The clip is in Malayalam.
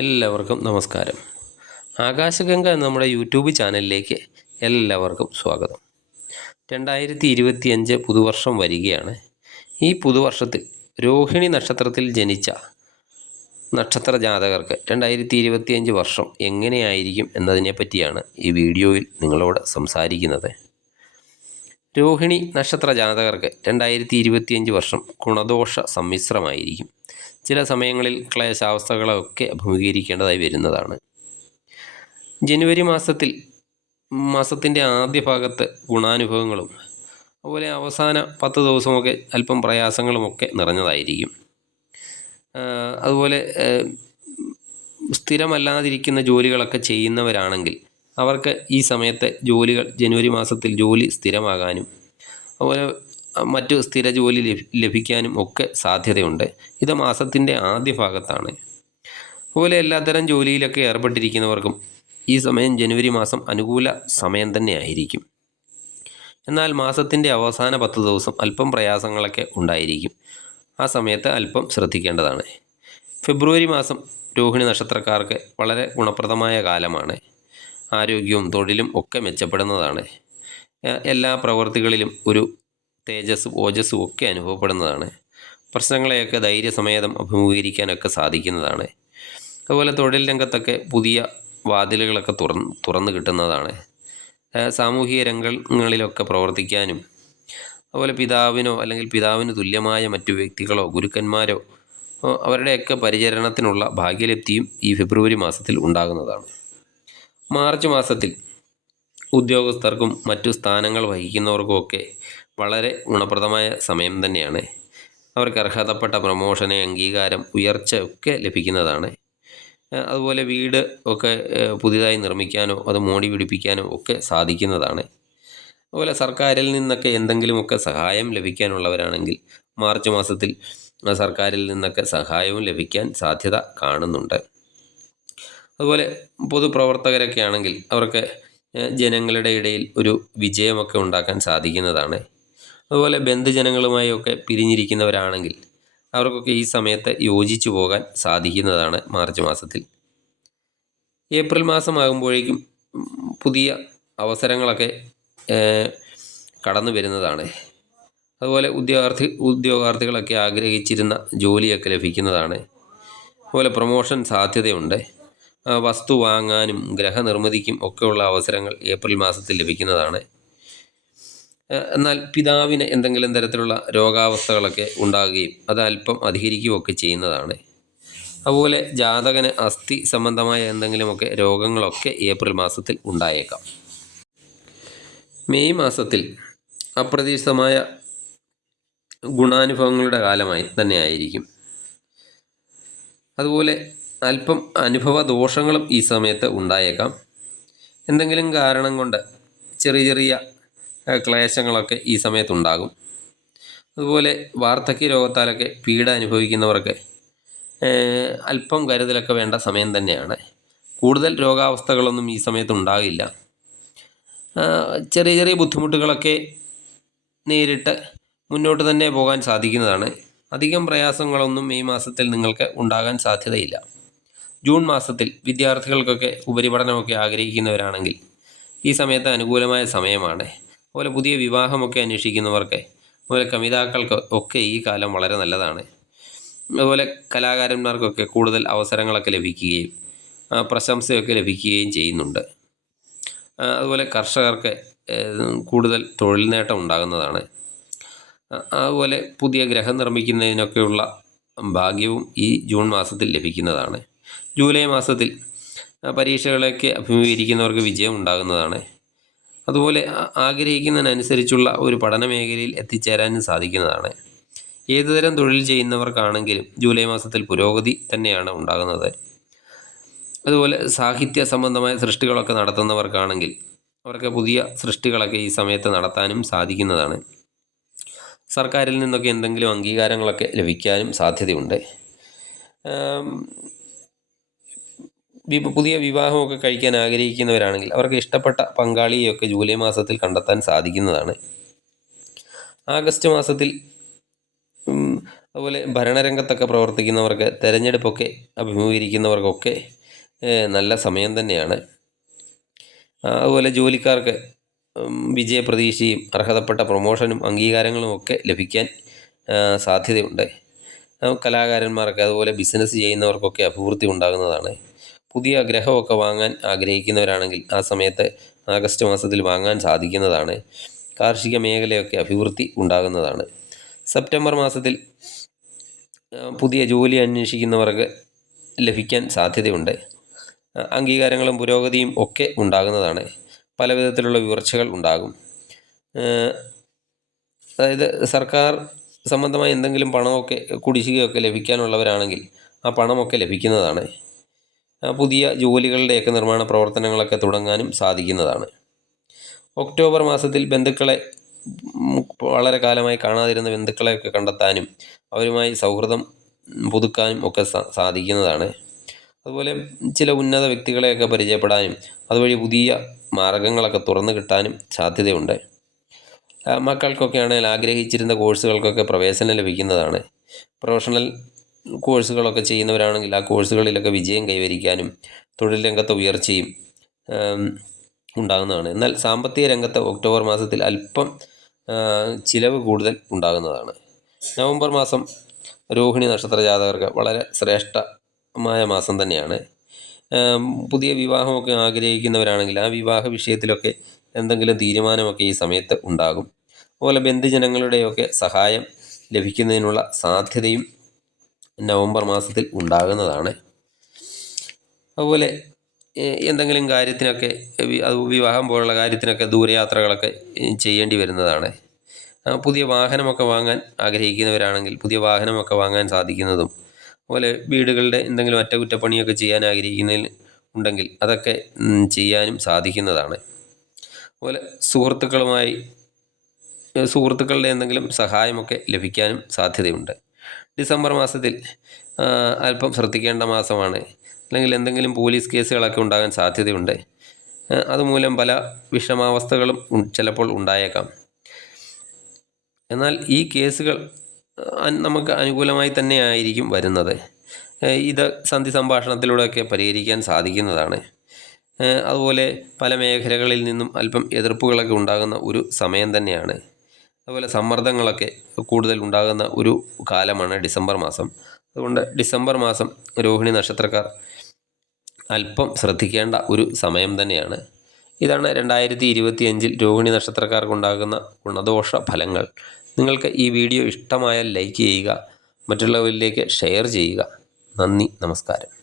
എല്ലാവർക്കും നമസ്കാരം. ആകാശഗംഗ എന്ന നമ്മുടെ യൂട്യൂബ് ചാനലിലേക്ക് എല്ലാവർക്കും സ്വാഗതം. 2025 പുതുവർഷം വരികയാണ്. ഈ പുതുവർഷത്തിൽ രോഹിണി നക്ഷത്രത്തിൽ ജനിച്ച നക്ഷത്ര ജാതകർക്ക് 2025 വർഷം എങ്ങനെയായിരിക്കും എന്നതിനെ പറ്റിയാണ് ഈ വീഡിയോയിൽ നിങ്ങളോട് സംസാരിക്കുന്നത്. രോഹിണി നക്ഷത്ര ജാതകർക്ക് 2025 വർഷം ഗുണദോഷ സമ്മിശ്രമായിരിക്കും. ചില സമയങ്ങളിൽ ക്ലേശാവസ്ഥകളൊക്കെ അഭിമുഖീകരിക്കേണ്ടതായി വരുന്നതാണ്. ജനുവരി മാസത്തിൻ്റെ ആദ്യ ഭാഗത്ത് ഗുണാനുഭവങ്ങളും അതുപോലെ അവസാന 10 ദിവസമൊക്കെ അല്പം പ്രയാസങ്ങളുമൊക്കെ നിറഞ്ഞതായിരിക്കും. അതുപോലെ സ്ഥിരമല്ലാതിരിക്കുന്ന ജോലികളൊക്കെ ചെയ്യുന്നവരാണെങ്കിൽ അവർക്ക് ഈ സമയത്തെ ജനുവരി മാസത്തിൽ ജോലി സ്ഥിരമാകാനും അതുപോലെ മറ്റു സ്ഥിര ജോലി ലഭിക്കാനും ഒക്കെ സാധ്യതയുണ്ട്. ഇത് മാസത്തിൻ്റെ ആദ്യ ഭാഗത്താണ്. അതുപോലെ എല്ലാത്തരം ജോലിയിലൊക്കെ ഏർപ്പെട്ടിരിക്കുന്നവർക്കും ഈ സമയം ജനുവരി മാസം അനുകൂല സമയം തന്നെ ആയിരിക്കും. എന്നാൽ മാസത്തിൻ്റെ അവസാന 10 ദിവസം അല്പം പ്രയാസങ്ങളൊക്കെ ഉണ്ടായിരിക്കും. ആ സമയത്ത് അല്പം ശ്രദ്ധിക്കേണ്ടതാണ്. ഫെബ്രുവരി മാസം രോഹിണി നക്ഷത്രക്കാർക്ക് വളരെ ഗുണപ്രദമായ കാലമാണ്. ആരോഗ്യവും തൊഴിലും ഒക്കെ മെച്ചപ്പെടുന്നതാണ്. എല്ലാ പ്രവൃത്തികളിലും ഒരു തേജസ്സും ഓജസ്സും ഒക്കെ അനുഭവപ്പെടുന്നതാണ്. പ്രശ്നങ്ങളെയൊക്കെ ധൈര്യസമേതം അഭിമുഖീകരിക്കാനൊക്കെ സാധിക്കുന്നതാണ്. അതുപോലെ തൊഴിൽ രംഗത്തൊക്കെ പുതിയ വാതിലുകളൊക്കെ തുറന്നു കിട്ടുന്നതാണ്. സാമൂഹിക രംഗങ്ങളിലൊക്കെ പ്രവർത്തിക്കാനും അതുപോലെ പിതാവിനോ അല്ലെങ്കിൽ പിതാവിന് തുല്യമായ മറ്റു വ്യക്തികളോ ഗുരുക്കന്മാരോ അവരുടെയൊക്കെ പരിചരണത്തിനുള്ള ഭാഗ്യലബ്ധിയും ഈ ഫെബ്രുവരി മാസത്തിൽ ഉണ്ടാകുന്നതാണ്. മാർച്ച് മാസത്തിൽ ഉദ്യോഗസ്ഥർക്കും മറ്റു സ്ഥാനങ്ങൾ വഹിക്കുന്നവർക്കുമൊക്കെ വളരെ ഗുണപ്രദമായ സമയം തന്നെയാണ്. അവർക്ക് അർഹതപ്പെട്ട പ്രമോഷന്, അംഗീകാരം, ഉയർച്ച ഒക്കെ ലഭിക്കുന്നതാണ്. അതുപോലെ വീട് ഒക്കെ പുതിയതായി നിർമ്മിക്കാനോ അത് മോടി പിടിപ്പിക്കാനോ ഒക്കെ സാധിക്കുന്നതാണ്. അതുപോലെ സർക്കാരിൽ നിന്നൊക്കെ എന്തെങ്കിലുമൊക്കെ സഹായം ലഭിക്കാനുള്ളവരാണെങ്കിൽ മാർച്ച് മാസത്തിൽ സർക്കാരിൽ നിന്നൊക്കെ സഹായവും ലഭിക്കാൻ സാധ്യത കാണുന്നുണ്ട്. അതുപോലെ പൊതുപ്രവർത്തകരൊക്കെ ആണെങ്കിൽ അവർക്ക് ജനങ്ങളുടെ ഇടയിൽ ഒരു വിജയമൊക്കെ ഉണ്ടാക്കാൻ സാധിക്കുന്നതാണ്. അതുപോലെ ബന്ധുജനങ്ങളുമായി ഒക്കെ പിരിഞ്ഞിരിക്കുന്നവരാണെങ്കിൽ അവർക്കൊക്കെ ഈ സമയത്ത് യോജിച്ചു പോകാൻ സാധിക്കുന്നതാണ് മാർച്ച് മാസത്തിൽ. ഏപ്രിൽ മാസമാകുമ്പോഴേക്കും പുതിയ അവസരങ്ങളൊക്കെ കടന്നു വരുന്നതാണ്. അതുപോലെ ഉദ്യോഗാർത്ഥികളൊക്കെ ആഗ്രഹിച്ചിരുന്ന ജോലിയൊക്കെ ലഭിക്കുന്നതാണ്. അതുപോലെ പ്രമോഷൻ സാധ്യതയുണ്ട്. വസ്തു വാങ്ങാനും ഗ്രഹനിർമ്മിതിക്കും ഒക്കെയുള്ള അവസരങ്ങൾ ഏപ്രിൽ മാസത്തിൽ ലഭിക്കുന്നതാണ്. എന്നാൽ പിതാവിന് എന്തെങ്കിലും തരത്തിലുള്ള രോഗാവസ്ഥകളൊക്കെ ഉണ്ടാകുകയും അത് അല്പം അധികരിക്കുകയൊക്കെ ചെയ്യുന്നതാണ്. അതുപോലെ ജാതകന് അസ്ഥി സംബന്ധമായ എന്തെങ്കിലുമൊക്കെ രോഗങ്ങളൊക്കെ ഏപ്രിൽ മാസത്തിൽ ഉണ്ടായേക്കാം. മെയ് മാസത്തിൽ അപ്രതീക്ഷിതമായ ഗുണാനുഭവങ്ങളുടെ കാലമായി തന്നെ ആയിരിക്കും. അതുപോലെ അല്പം അനുഭവ ദോഷങ്ങളും ഈ സമയത്ത് ഉണ്ടായേക്കാം. എന്തെങ്കിലും കാരണം കൊണ്ട് ചെറിയ ക്ലേശങ്ങളൊക്കെ ഈ സമയത്തുണ്ടാകും. അതുപോലെ വാർദ്ധക്യ രോഗത്താലൊക്കെ പീഡ അനുഭവിക്കുന്നവർക്ക് അല്പം കരുതലൊക്കെ വേണ്ട സമയം തന്നെയാണ്. കൂടുതൽ രോഗാവസ്ഥകളൊന്നും ഈ സമയത്ത് ഉണ്ടാകില്ല. ചെറിയ ബുദ്ധിമുട്ടുകളൊക്കെ നേരിട്ട് മുന്നോട്ട് തന്നെ പോകാൻ സാധിക്കുന്നതാണ്. അധികം പ്രയാസങ്ങളൊന്നും മെയ് മാസത്തിൽ നിങ്ങൾക്ക് ഉണ്ടാകാൻ സാധ്യതയില്ല. ജൂൺ മാസത്തിൽ വിദ്യാർത്ഥികൾക്കൊക്കെ ഉപരിപഠനമൊക്കെ ആഗ്രഹിക്കുന്നവരാണെങ്കിൽ ഈ സമയത്ത് അനുകൂലമായ സമയമാണ്. അതുപോലെ പുതിയ വിവാഹമൊക്കെ അന്വേഷിക്കുന്നവർക്ക്, അതുപോലെ കമിതാക്കൾക്ക് ഒക്കെ ഈ കാലം വളരെ നല്ലതാണ്. അതുപോലെ കലാകാരന്മാർക്കൊക്കെ കൂടുതൽ അവസരങ്ങളൊക്കെ ലഭിക്കുകയും പ്രശംസയൊക്കെ ലഭിക്കുകയും ചെയ്യുന്നുണ്ട്. അതുപോലെ കർഷകർക്ക് കൂടുതൽ തൊഴിൽ നേട്ടം ഉണ്ടാകുന്നതാണ്. അതുപോലെ പുതിയ ഗ്രഹം നിർമ്മിക്കുന്നതിനൊക്കെയുള്ള ഭാഗ്യവും ഈ ജൂൺ മാസത്തിൽ ലഭിക്കുന്നതാണ്. ജൂലൈ മാസത്തിൽ പരീക്ഷകളൊക്കെ അഭിമുഖീകരിക്കുന്നവർക്ക് വിജയം ഉണ്ടാകുന്നതാണ്. അതുപോലെ ആഗ്രഹിക്കുന്നതിനനുസരിച്ചുള്ള ഒരു പഠന മേഖലയിൽ എത്തിച്ചേരാനും സാധിക്കുന്നതാണ്. ഏതുതരം തൊഴിൽ ചെയ്യുന്നവർക്കാണെങ്കിലും ജൂലൈ മാസത്തിൽ പുരോഗതി തന്നെയാണ് ഉണ്ടാകുന്നത്. അതുപോലെ സാഹിത്യ സംബന്ധമായ സൃഷ്ടികളൊക്കെ നടത്തുന്നവർക്കാണെങ്കിൽ അവർക്ക് പുതിയ സൃഷ്ടികളൊക്കെ ഈ സമയത്ത് നടത്താനും സാധിക്കുന്നതാണ്. സർക്കാരിൽ നിന്നൊക്കെ എന്തെങ്കിലും അംഗീകാരങ്ങളൊക്കെ ലഭിക്കാനും സാധ്യതയുണ്ട്. പുതിയ വിവാഹമൊക്കെ കഴിക്കാൻ ആഗ്രഹിക്കുന്നവരാണെങ്കിൽ അവർക്ക് ഇഷ്ടപ്പെട്ട പങ്കാളിയെയൊക്കെ ജൂലൈ മാസത്തിൽ കണ്ടെത്താൻ സാധിക്കുന്നതാണ്. ആഗസ്റ്റ് മാസത്തിൽ അതുപോലെ ഭരണരംഗത്തൊക്കെ പ്രവർത്തിക്കുന്നവർക്ക്, തിരഞ്ഞെടുപ്പൊക്കെ അഭിമുഖീകരിക്കുന്നവർക്കൊക്കെ നല്ല സമയം തന്നെയാണ്. അതുപോലെ ജോലിക്കാർക്ക് വിജയപ്രതീക്ഷയും അർഹതപ്പെട്ട പ്രൊമോഷനും അംഗീകാരങ്ങളും ഒക്കെ ലഭിക്കാൻ സാധ്യതയുണ്ട്. കലാകാരന്മാർക്ക്, അതുപോലെ ബിസിനസ് ചെയ്യുന്നവർക്കൊക്കെ അഭിവൃദ്ധി ഉണ്ടാകുന്നതാണ്. പുതിയ ഗ്രഹമൊക്കെ വാങ്ങാൻ ആഗ്രഹിക്കുന്നവരാണെങ്കിൽ ആ സമയത്ത് ആഗസ്റ്റ് മാസത്തിൽ വാങ്ങാൻ സാധിക്കുന്നതാണ്. കാർഷിക മേഖലയൊക്കെ അഭിവൃദ്ധി ഉണ്ടാകുന്നതാണ്. സെപ്റ്റംബർ മാസത്തിൽ പുതിയ ജോലി അന്വേഷിക്കുന്നവർക്ക് ലഭിക്കാൻ സാധ്യതയുണ്ട്. അംഗീകാരങ്ങളും പുരോഗതിയും ഒക്കെ ഉണ്ടാകുന്നതാണ്. പല വിധത്തിലുള്ള ഉയർച്ചകൾ ഉണ്ടാകും. അതായത് സർക്കാർ സംബന്ധമായ എന്തെങ്കിലും പണമൊക്കെ, കുടിശ്ശികയൊക്കെ ലഭിക്കാനുള്ളവരാണെങ്കിൽ ആ പണമൊക്കെ ലഭിക്കുന്നതാണ്. പുതിയ ജോലികളുടെയൊക്കെ നിർമ്മാണ പ്രവർത്തനങ്ങളൊക്കെ തുടങ്ങാനും സാധിക്കുന്നതാണ്. ഒക്ടോബർ മാസത്തിൽ ബന്ധുക്കളെ, വളരെ കാലമായി കാണാതിരുന്ന ബന്ധുക്കളെയൊക്കെ കണ്ടെത്താനും അവരുമായി സൗഹൃദം പുതുക്കാനും ഒക്കെ സാധിക്കുന്നതാണ്. അതുപോലെ ചില ഉന്നത വ്യക്തികളെയൊക്കെ പരിചയപ്പെടാനും അതുവഴി പുതിയ മാർഗങ്ങളൊക്കെ തുറന്നു കിട്ടാനും സാധ്യതയുണ്ട്. മക്കൾക്കൊക്കെ ആണെങ്കിൽ ആഗ്രഹിച്ചിരുന്ന കോഴ്സുകൾക്കൊക്കെ പ്രവേശനം ലഭിക്കുന്നതാണ്. പ്രൊഫഷണൽ കോഴ്സുകളൊക്കെ ചെയ്യുന്നവരാണെങ്കിൽ ആ കോഴ്സുകളിലൊക്കെ വിജയം കൈവരിക്കാനും തൊഴിൽ രംഗത്തെ ഉയർച്ചയും ഉണ്ടാകുന്നതാണ്. എന്നാൽ സാമ്പത്തിക രംഗത്ത് ഒക്ടോബർ മാസത്തിൽ അല്പം ചിലവ് കൂടുതൽ ഉണ്ടാകുന്നതാണ്. നവംബർ മാസം രോഹിണി നക്ഷത്ര ജാതകർക്ക് വളരെ ശ്രേഷ്ഠമായ മാസം തന്നെയാണ്. പുതിയ വിവാഹമൊക്കെ ആഗ്രഹിക്കുന്നവരാണെങ്കിൽ ആ വിവാഹ വിഷയത്തിലൊക്കെ എന്തെങ്കിലും തീരുമാനമൊക്കെ ഈ സമയത്ത് ഉണ്ടാകും. അതുപോലെ ബന്ധുജനങ്ങളുടെയൊക്കെ സഹായം ലഭിക്കുന്നതിനുള്ള സാധ്യതയും നവംബർ മാസത്തിൽ ഉണ്ടാകുന്നതാണ്. അതുപോലെ എന്തെങ്കിലും കാര്യത്തിനൊക്കെ, വിവാഹം പോലുള്ള കാര്യത്തിനൊക്കെ ദൂരയാത്രകളൊക്കെ ചെയ്യേണ്ടി വരുന്നതാണ്. പുതിയ വാഹനമൊക്കെ വാങ്ങാൻ ആഗ്രഹിക്കുന്നവരാണെങ്കിൽ പുതിയ വാഹനമൊക്കെ വാങ്ങാൻ സാധിക്കുന്നതും, അതുപോലെ വീടുകളുടെ എന്തെങ്കിലും അറ്റകുറ്റപ്പണിയൊക്കെ ചെയ്യാൻ ആഗ്രഹിക്കുന്നതിൽ ഉണ്ടെങ്കിൽ അതൊക്കെ ചെയ്യാനും സാധിക്കുന്നതാണ്. അതുപോലെ സുഹൃത്തുക്കളുടെ എന്തെങ്കിലും സഹായമൊക്കെ ലഭിക്കാനും സാധ്യതയുണ്ട്. ഡിസംബർ മാസത്തിൽ അല്പം ശ്രദ്ധിക്കേണ്ട മാസമാണ്. അല്ലെങ്കിൽ എന്തെങ്കിലും പോലീസ് കേസുകളൊക്കെ ഉണ്ടാകാൻ സാധ്യതയുണ്ട്. അതുമൂലം പല വിഷമാവസ്ഥകളും ചിലപ്പോൾ ഉണ്ടായേക്കാം. എന്നാൽ ഈ കേസുകൾ നമുക്ക് അനുകൂലമായി തന്നെ ആയിരിക്കും വരുന്നത്. ഇത് സന്ധി സംഭാഷണത്തിലൂടെയൊക്കെ പരിഹരിക്കാൻ സാധിക്കുന്നതാണ്. അതുപോലെ പല മേഖലകളിൽ നിന്നും അല്പം എതിർപ്പുകളൊക്കെ ഉണ്ടാകുന്ന ഒരു സമയം തന്നെയാണ്. അതുപോലെ സമ്മർദ്ദങ്ങളൊക്കെ കൂടുതൽ ഉണ്ടാകുന്ന ഒരു കാലമാണ് ഡിസംബർ മാസം. അതുകൊണ്ട് ഡിസംബർ മാസം രോഹിണി നക്ഷത്രക്കാർ അല്പം ശ്രദ്ധിക്കേണ്ട ഒരു സമയം തന്നെയാണ്. ഇതാണ് 2025 രോഹിണി നക്ഷത്രക്കാർക്കുണ്ടാകുന്ന ഗുണദോഷ ഫലങ്ങൾ. നിങ്ങൾക്ക് ഈ വീഡിയോ ഇഷ്ടമായാൽ ലൈക്ക് ചെയ്യുക, മറ്റുള്ളവരിലേക്ക് ഷെയർ ചെയ്യുക. നന്ദി, നമസ്കാരം.